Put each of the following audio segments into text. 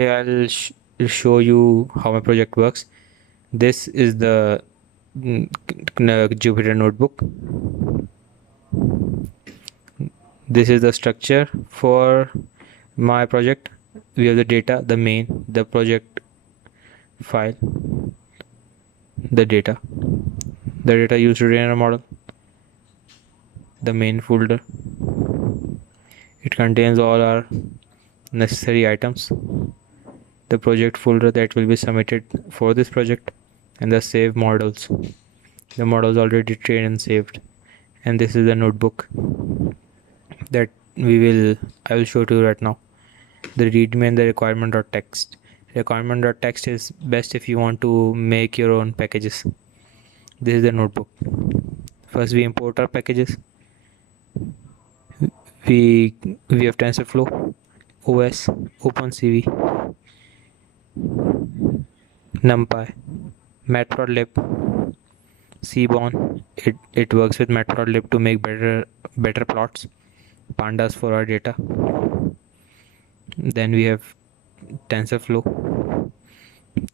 Show you how my project works. This is the Jupyter notebook. This is the structure for my project. We have the data, the main, the project file, the data used to train a model, the main folder. It contains all our necessary items, the project folder that will be submitted for this project, and the save models. The models already trained and saved. And this is the notebook that I will show to you right now. The readme and the requirement.txt. Requirement.txt is best if you want to make your own packages. This is the notebook. First we import our packages. We have TensorFlow, OS, OpenCV, NumPy, Matplotlib, Seaborn. It works with Matplotlib to make better plots, pandas for our data. Then we have TensorFlow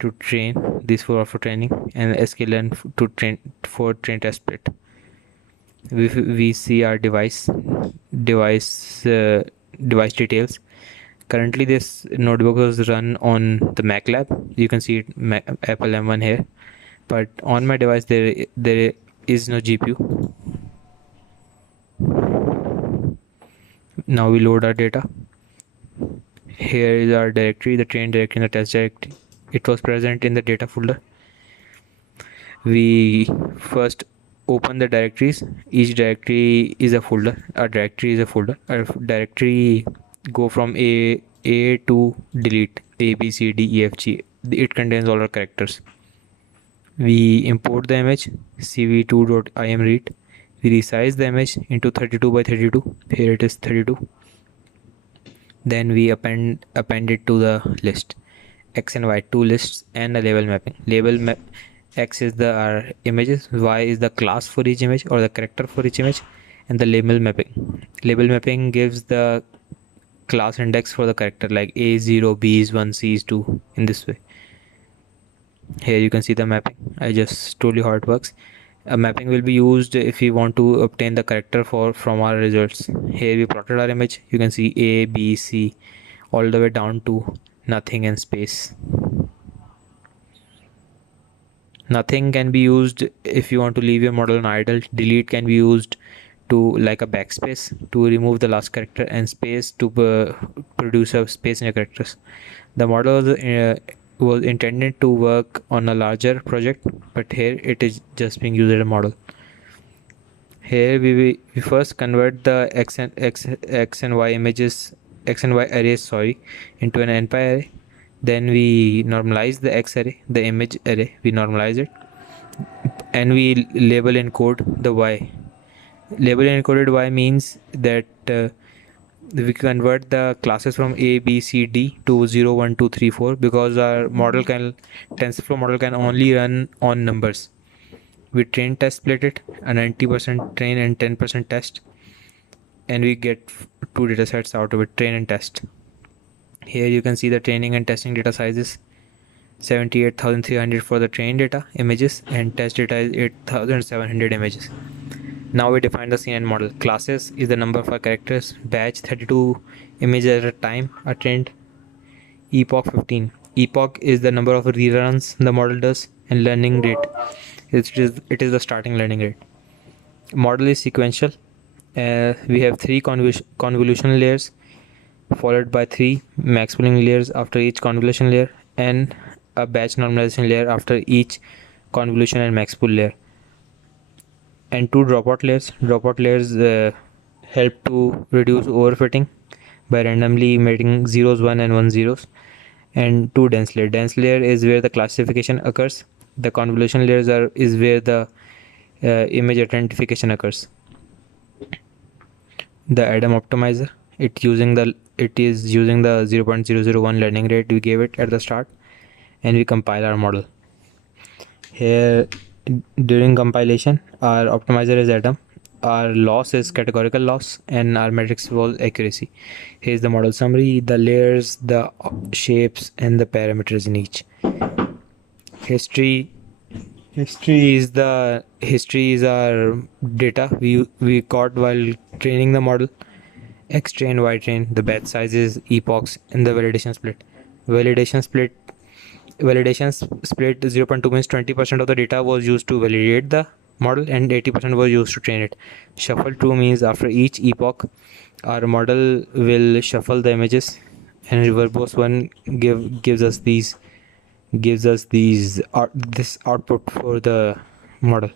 to train this for training, and sklearn to train for train test split. We see our device details. Currently this notebook is run on the Mac lab. You can see it, Apple M1 here, but on my device there is no GPU. Now we load our data. Here is our directory, the train directory and the test directory. It was present in the data folder. We first open the directories. Each directory is a folder. A directory is a folder. A directory go from A to delete, A, B, C, D, E, F, G. It contains all our characters. We import the image, cv2.imread. We resize the image into 32 by 32. Here it is 32. Then we append it to the list, X and Y, two lists, and a label mapping. X is our images, Y is the class for each image or the character for each image, and the label mapping gives the class index for the character, like A is 0, B is 1, C is 2, in this way. Here you can see the mapping. I just told you how it works. A mapping will be used if we want to obtain the character from our results. Here we plotted our image. You can see A, B, C, all the way down to nothing and space. Nothing can be used if you want to leave your model on idle. Delete can be used to, like a backspace, to remove the last character, and space to produce a space in your characters. The model was intended to work on a larger project, but here it is just being used as a model. Here we first convert the X and Y arrays into an NPy array. Then we normalize the X array, the image array, we normalize it, and we label encode the Y. Label encoded Y means that we convert the classes from A, B, C, D to 0, 1, 2, 3, 4, because our TensorFlow model can only run on numbers. We train test split it, a 90% train and 10% test, and we get two data sets out of it, train and test. Here you can see the training and testing data sizes. 78,300 for the trained data images, and test data is 8,700 images. Now we define the CNN model. Classes is the number of our characters. Batch 32 images at a time are trained. Epoch 15. Epoch is the number of reruns the model does, and learning rate. It is the starting learning rate. Model is sequential. We have 3 convolution layers, followed by 3 max pooling layers after each convolution layer, and a batch normalization layer after each convolution and max pool layer, and 2 dropout layers. Dropout layers help to reduce overfitting by randomly emitting 0s, 1 and 1 zeros, and 2 dense layer. Dense layer is where the classification occurs. The convolution layers is where the image identification occurs. The Adam optimizer, it is using the 0.001 learning rate we gave it at the start, and we compile our model. Here during compilation, our optimizer is Adam. our loss is categorical loss, and our metrics was accuracy. Here's the model summary, the layers, the shapes, and the parameters in each. History history is our data we caught while training the model. X train, Y train, the batch sizes, epochs, and the validation split. Validation split split 0.2 means 20% of the data was used to validate the model and 80% was used to train it. Shuffle true means after each epoch our model will shuffle the images, and verbose one gives us this output for the model.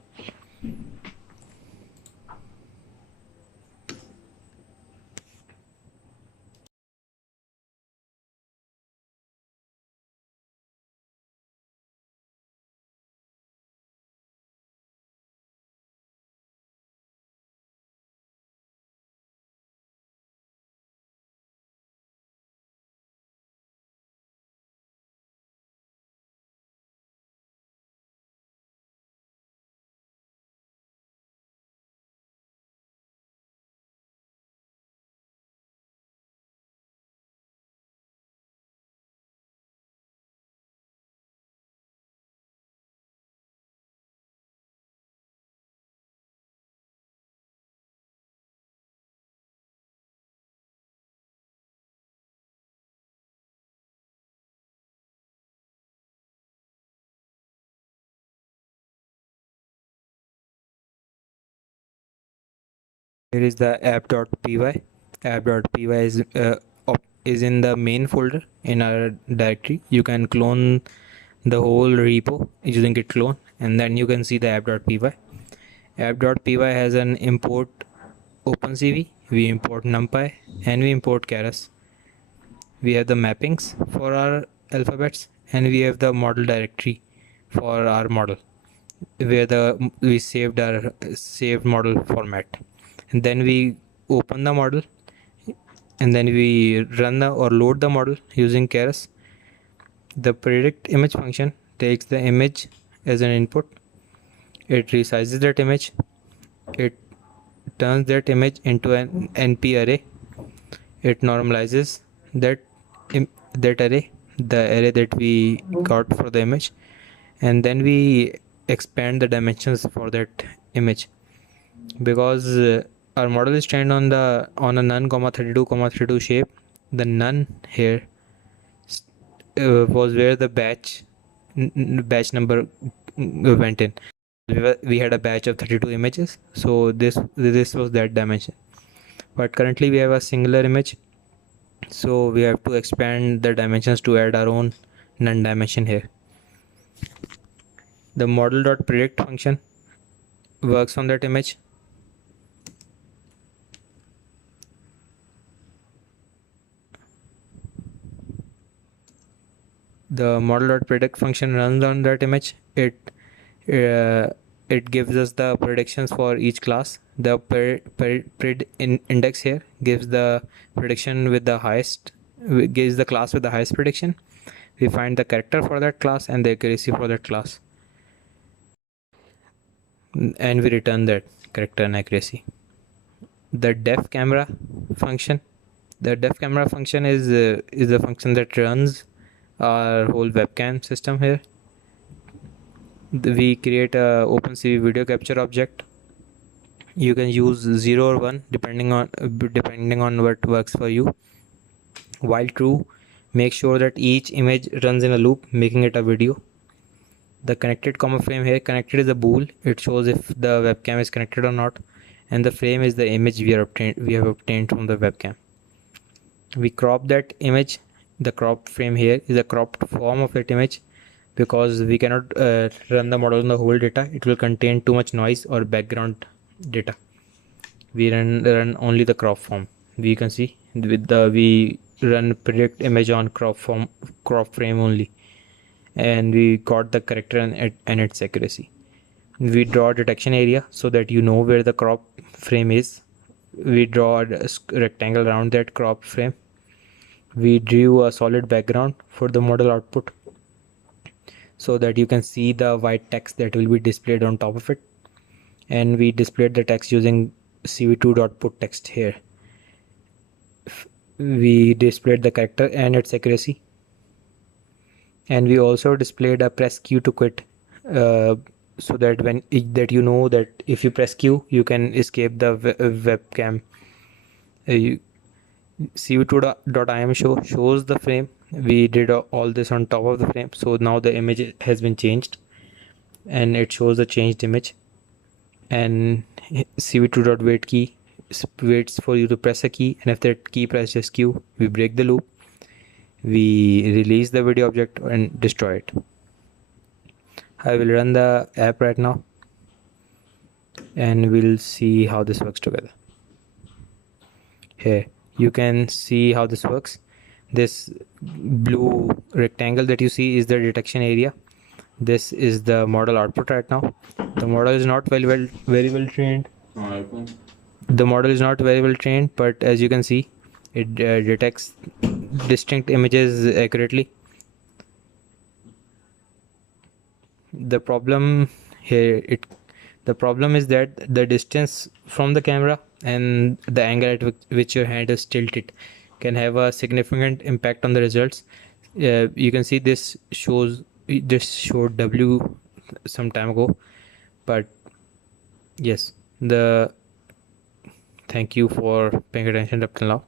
Here is the app.py. App.py is in the main folder in our directory. You can clone the whole repo using git clone, and then you can see the app.py. App.py has an import OpenCV, we import NumPy, and we import Keras. We have the mappings for our alphabets, and we have the model directory for our model where we saved our saved model format. And then we open the model, and then we run or load the model using Keras. The predict image function takes the image as an input. It resizes that image. It turns that image into an NP array. It normalizes that array, the array that we got for the image, and then we expand the dimensions for that image. Because our model is trained on a none, 32, 32 shape. The none here was where the batch number went in. We had a batch of 32 images, so this was that dimension. But currently we have a singular image, so we have to expand the dimensions to add our own none dimension here. The model.predict function works on that image. The model.predict function runs on that image. It gives us the predictions for each class. The pred index here gives the prediction with the highest, gives the class with the highest prediction. We find the character for that class and the accuracy for that class, and we return that character and accuracy. The def camera function. The def camera function is the function that runs our whole webcam system here. We create a OpenCV video capture object. You can use 0 or 1 depending on what works for you. While true, make sure that each image runs in a loop, making it a video. The connected comma frame here, connected is a bool. It shows if the webcam is connected or not, and the frame is the image we have obtained from the webcam. We crop that image. The crop frame here is a cropped form of that image, because we cannot run the model on the whole data. It will contain too much noise or background data. We run only the crop form. We can see we run predict image on crop frame only, and we got the character and its accuracy. We draw a detection area so that you know where the crop frame is. We draw a rectangle around that crop frame. We drew a solid background for the model output so that you can see the white text that will be displayed on top of it, and we displayed the text using cv2.put text here. We displayed the character and its accuracy, and we also displayed a press q to quit, so that that if you press q you can escape the webcam. cv2.im shows the frame. We did all this on top of the frame, so now the image has been changed and it shows the changed image. And cv2.wait key waits for you to press a key, and if that key presses q, we break the loop, we release the video object and destroy it. I will run the app right now and we'll see how this works together. Here you can see how this works. This blue rectangle that you see is the detection area. This is the model output right now. The model is not very well trained. The model is not very well trained, but as you can see, it detects distinct images accurately. The problem is that the distance from the camera and the angle at which your hand is tilted can have a significant impact on the results. You can see this showed W some time ago, but yes, thank you for paying attention up till now.